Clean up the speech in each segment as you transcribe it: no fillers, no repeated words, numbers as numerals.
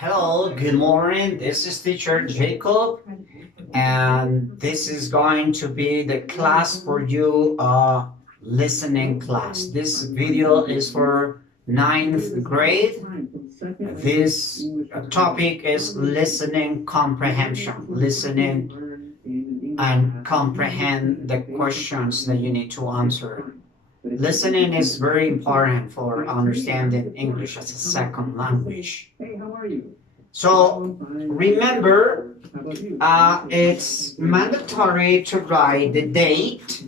Hello, good morning. This is teacher Jacob, and this is going to be the class for you, listening class. This video is for ninth grade. This topic is listening comprehension, listening and comprehend the questions that you need to answer. Listening is very important for understanding English as a second language. So remember, it's mandatory to write the date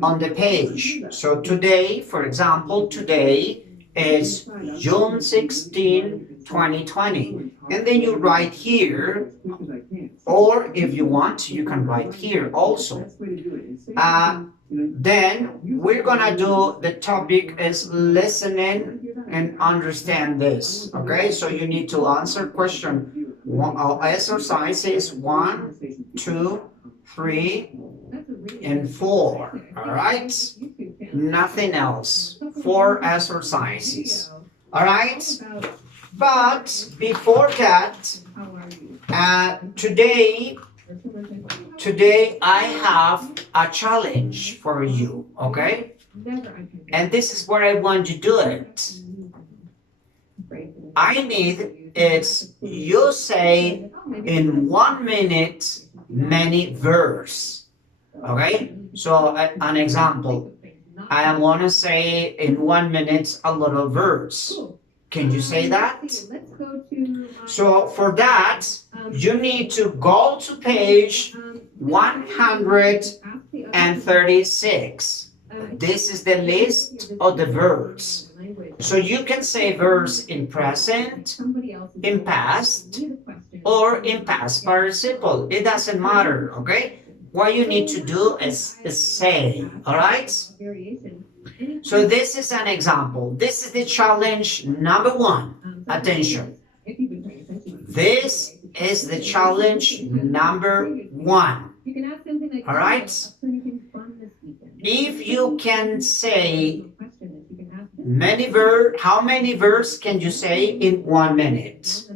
on the page. So today, for example, today is June 16, 2020. And then you write here, or if you want, you can write here also. Then we're gonna do the topic is listening and understand this. Okay, so you need to answer question one, exercises 1, 2, 3, and 4. All right, nothing else. 4 exercises. All right, but before that, today I have a challenge for you, okay? And this is where I want to do it. I need it's you say in 1 minute many verbs, okay? So an example, I want to say in 1 minute a lot of verbs. Can you say that? So for that, you need to go to page 136. This is the list of the verbs. So you can say verbs in present, in past, or in past participle. It doesn't matter, okay? What you need to do is say, all right? So this is an example. This is the challenge number 1. Attention. This is the challenge number 1. All right? If you can say how many verbs can you say in 1 minute?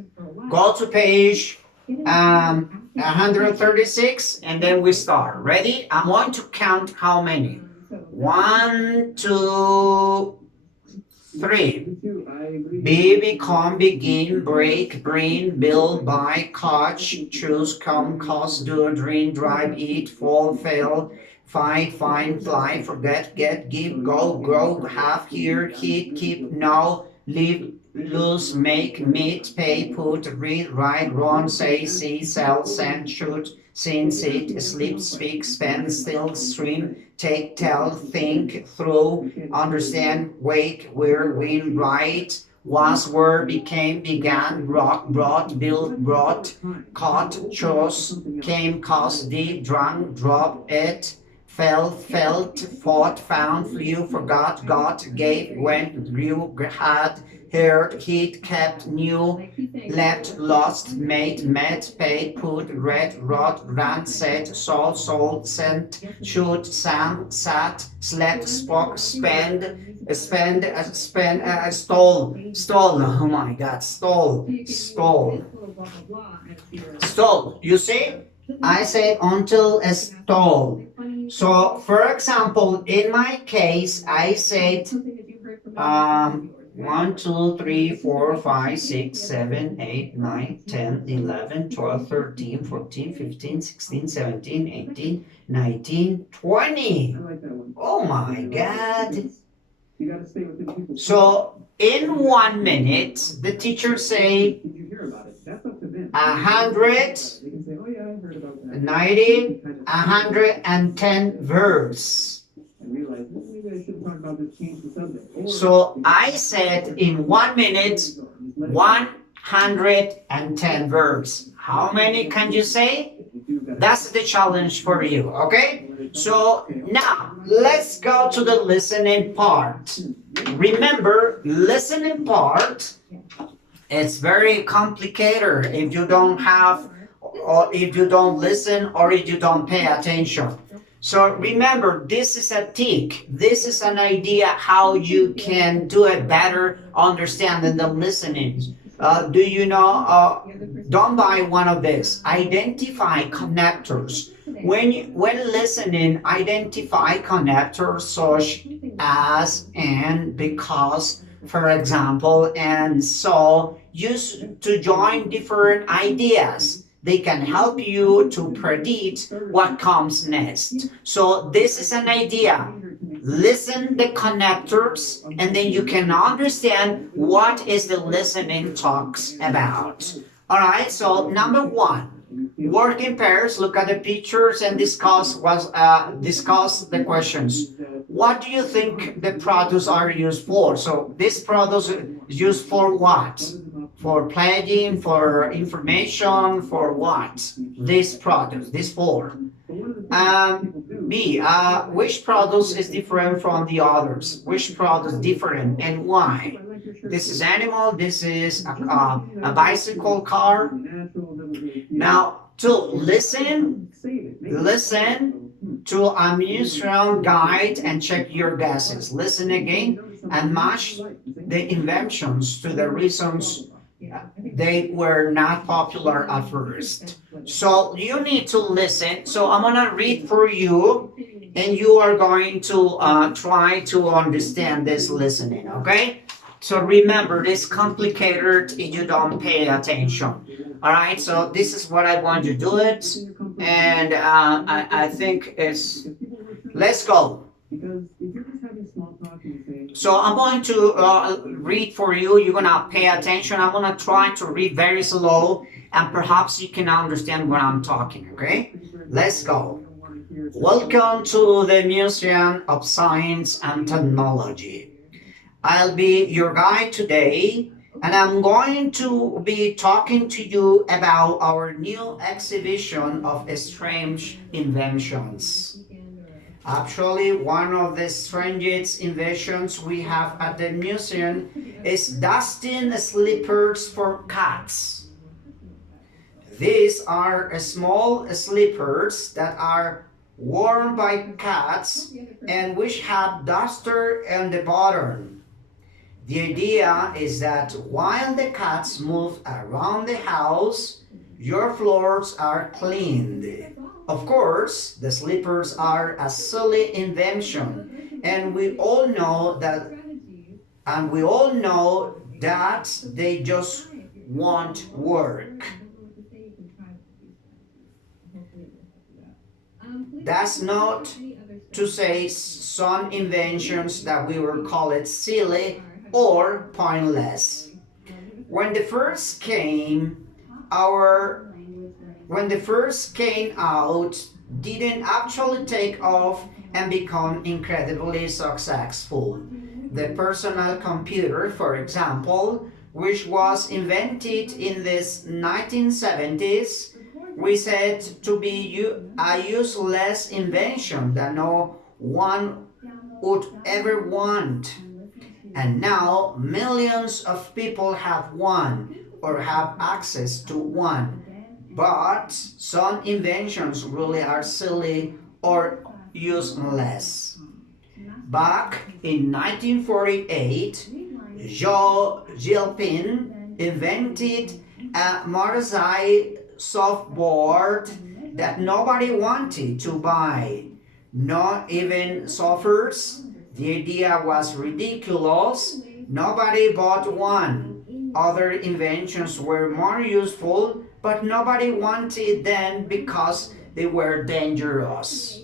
Go to page 136 and then we start. Ready? I'm going to count how many. 1, 2, 3. Be, become, begin, break, bring, build, buy, catch, choose, come, cost, do, dream, drive, eat, fall, fail, fight, find, fly, forget, get, give, go, grow, have, hear, hit, keep, know, live, lose, make, meet, pay, put, read, write, run, say, see, sell, send, shoot, sing, sit, sleep, speak, spend, still, stream, take, tell, think, through, understand, wake, wear, win, write, was, were, became, began, brought, built, brought, caught, chose, came, caused, did, drunk, drop, it, fell, felt, fought, found, flew, forgot, got, gave, went, grew, had, heard, hid, kept, knew, left, lost, made, met, paid, put, read, wrote, ran, said, saw, sold, sent, should, sang, sat, slept, spoke, stole. Oh my God, stole. You see? I say until stole. So, for example, in my case, I said 1, 2, 3, 4, 5, 6, 7, 8, 9, 10, 11, 12, 13, 14, 15, 16, 17, 18, 19, 20. Oh my God. So in 1 minute, the teacher say 190, 110 verbs. So I said in 1 minute, 110 verbs. How many can you say? That's the challenge for you, okay? So now let's go to the listening part. Remember, listening part, it's very complicated if you don't have, or if you don't listen, or if you don't pay attention. So remember, this is a tick. This is an idea how you can do it better, understanding the listening. Do you know? Don't buy one of this. Identify connectors. When listening, identify connectors such as and because, for example, and so. Use to join different ideas. They can help you to predict what comes next. So this is an idea. Listen the connectors and then you can understand what is the listening talks about. All right, so number one, work in pairs, look at the pictures and discuss the questions. What do you think the products are used for? So this product is used for what? For pledging, for information, for what? This product, this for. B, which products is different from the others? Which products different and why? This is animal, this is a bicycle, car. Now, to listen to a museum guide and check your guesses. Listen again and match the inventions to the reasons they were not popular at first. So you need to listen. So I'm gonna read for you, and you are going to try to understand this listening. Okay? So remember, it's complicated if you don't pay attention. All right. So this is what I want you to do it, and I think it's. Let's go. So I'm going to read for you. You're gonna pay attention. I'm gonna try to read very slow, and perhaps you can understand what I'm talking. Okay, let's go. Welcome to the Museum of Science and Technology. I'll be your guide today, and I'm going to be talking to you about our new exhibition of strange inventions. Actually, one of the strangest inventions we have at the museum is dusting slippers for cats. These are small slippers that are worn by cats and which have duster on the bottom. The idea is that while the cats move around the house, your floors are cleaned. Of course, the slippers are a silly invention, and we all know that they just won't work. That's not to say some inventions that we will call it silly or pointless. When the first came, out, didn't actually take off and become incredibly successful. The personal computer, for example, which was invented in the 1970s, we said to be a useless invention that no one would ever want. And now millions of people have one or have access to one. But some inventions really are silly or useless. Back in 1948, Zhou Jilpin invented a motorcycle softboard that nobody wanted to buy, not even surfers. The idea was ridiculous. Nobody bought one. Other inventions were more useful, but nobody wanted them because they were dangerous.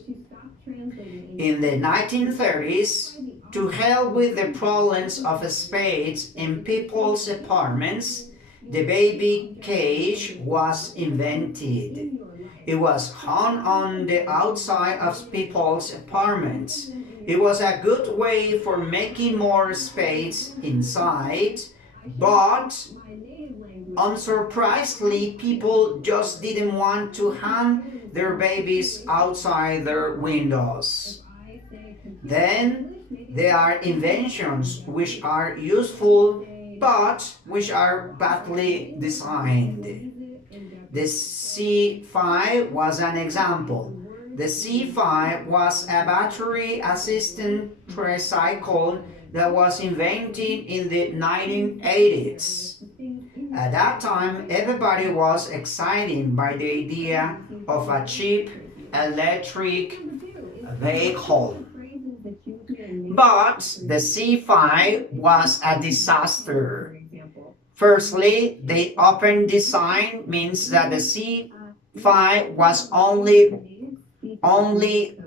In the 1930s, to help with the problems of space in people's apartments, the baby cage was invented. It was hung on the outside of people's apartments. It was a good way for making more space inside, but unsurprisingly, people just didn't want to hang their babies outside their windows. Then there are inventions which are useful but which are badly designed. The C5 was an example. The C5 was a battery-assisted tricycle that was invented in the 1980s. At that time, everybody was excited by the idea of a cheap electric vehicle. But the C5 was a disaster. Firstly, the open design means that the C5 was only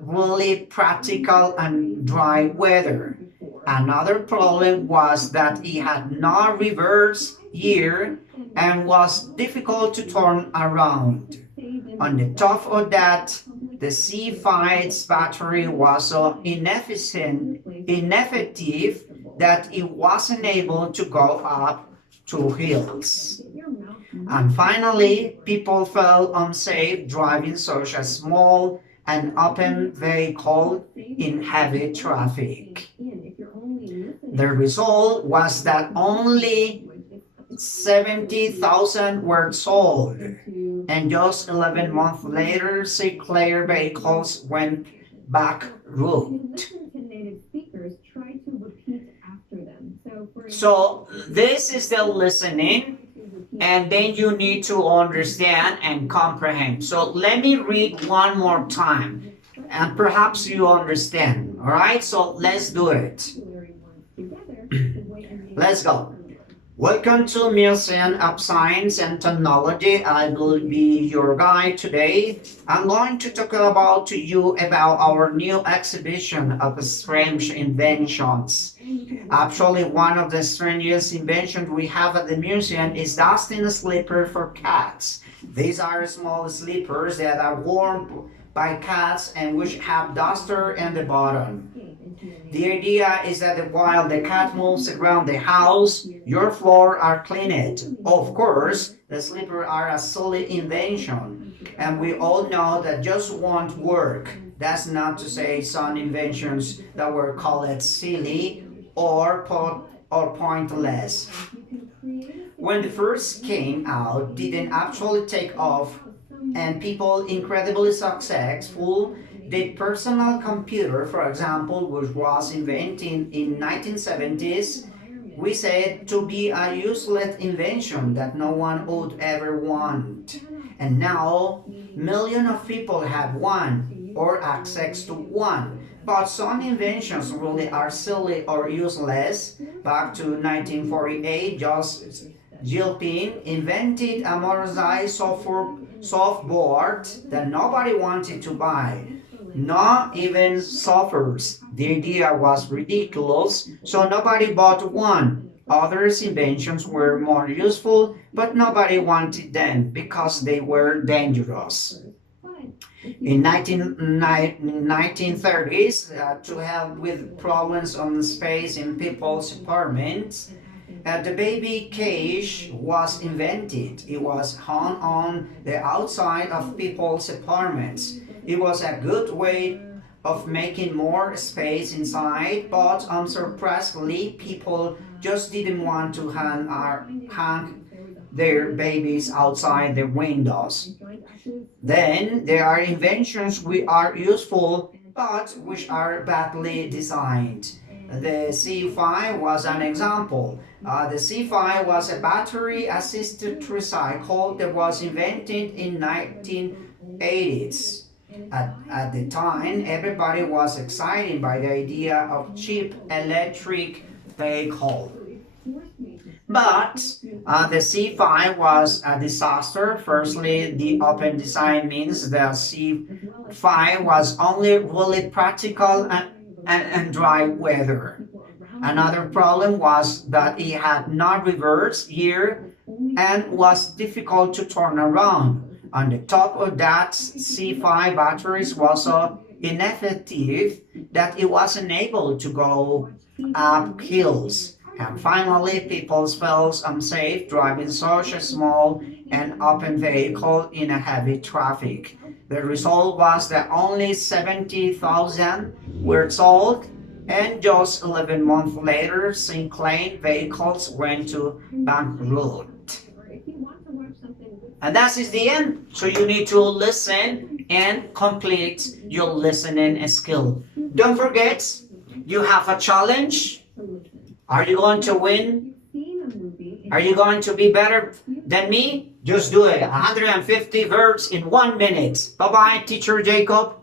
really practical in dry weather. Another problem was that it had no reverse gear and was difficult to turn around. On the top of that, the C5's battery was so ineffective that it wasn't able to go up to hills. And finally, people felt unsafe driving such a small and open vehicle in heavy traffic. The result was that only 70,000 were sold, and just 11 months later, Sinclair vehicles went back route. So this is the listening, and then you need to understand and comprehend. So let me read one more time, and perhaps you understand. All right, so let's do it. Let's go. Welcome to Museum of Science and Technology. I will be your guide today. I'm going to talk about to you about our new exhibition of strange inventions. Actually, one of the strangest inventions we have at the museum is dusting slipper for cats. These are small slippers that are worn by cats and which have duster in the bottom. The idea is that while the cat moves around the house, your floor are cleaned. Of course, the slippers are a silly invention, and we all know that just won't work. That's not to say some inventions that were called silly or pointless. When the first came out, didn't actually take off, and people incredibly successful. The personal computer, for example, which was invented in 1970s, we said to be a useless invention that no one would ever want. And now, millions of people have one or access to one. But some inventions really are silly or useless. Back to 1948, Joseph Gilpin invented a motorized softboard that nobody wanted to buy. Not even surfers. The idea was ridiculous, so nobody bought one. Other inventions were more useful, but nobody wanted them because they were dangerous. In 1930s, to help with problems on space in people's apartments, the baby cage was invented. It was hung on the outside of people's apartments. It was a good way of making more space inside, but unsurprisingly, people just didn't want to hang their babies outside the windows. Then there are inventions which are useful, but which are badly designed. The C5 was an example. The C5 was a battery-assisted tricycle that was invented in 1980s. At the time, everybody was excited by the idea of cheap electric vehicle. But the C5 was a disaster. Firstly, the open design means the C5 was only really practical and dry weather. Another problem was that it had no reverse gear and was difficult to turn around. On the top of that, C5 batteries was so ineffective that it wasn't able to go up hills. And finally, people felt unsafe driving such a small and open vehicle in a heavy traffic. The result was that only 70,000 were sold, and just 11 months later, Sinclair vehicles went to bankrupt. And that is the end. So you need to listen and complete your listening skill. Don't forget, you have a challenge. Are you going to win? Are you going to be better than me? Just do it. 150 verbs in 1 minute. Bye-bye, Teacher Jacob.